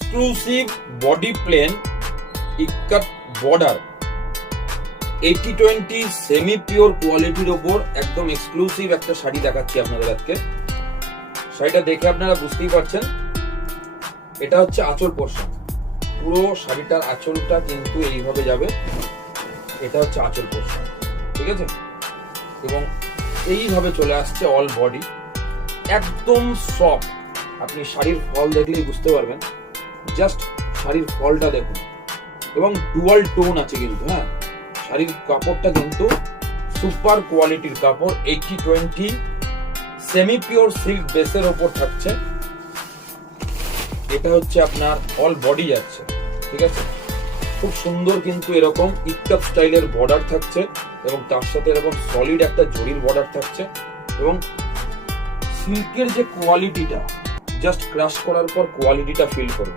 Exclusive body plain ইক্কাত border 80-20 semi pure কোয়ালিটির ওপর একদম এক্সক্লুসিভ একটা শাড়ি দেখাচ্ছি আপনাদের আজকে। শাড়িটা দেখে আপনারা বুঝতেই পারছেন, এটা হচ্ছে আঁচল পোরশন। পুরো শাড়িটার আঁচলটা কিন্তু এইভাবে যাবে, এটা হচ্ছে আঁচল পোরশন, ঠিক আছে? এবং এইভাবে চলে আসছে অল বডি, একদম সফট। আপনি শাড়ির ফল দেখলেই বুঝতে পারবেন, জাস্ট শাড়ির ফলটা দেখুন। এবং ডুয়াল টোন আছে কিন্তু, হ্যাঁ, শাড়ির কাপড়টা কিন্তু সুপার কোয়ালিটির কাপড়। 80-20 সেমি পিওর সিল্ক বেসের ওপর থাকছে। এটা হচ্ছে আপনার অল বডি যাচ্ছে, ঠিক আছে? খুব সুন্দর কিন্তু এরকম ইক্কাত স্টাইলের বর্ডার থাকছে এবং তার সাথে এরকম সলিড একটা জরির বর্ডার থাকছে। এবং সিল্কের যে কোয়ালিটিটা, জাস্ট ক্রাশ করার পর কোয়ালিটিটা ফিল করুন।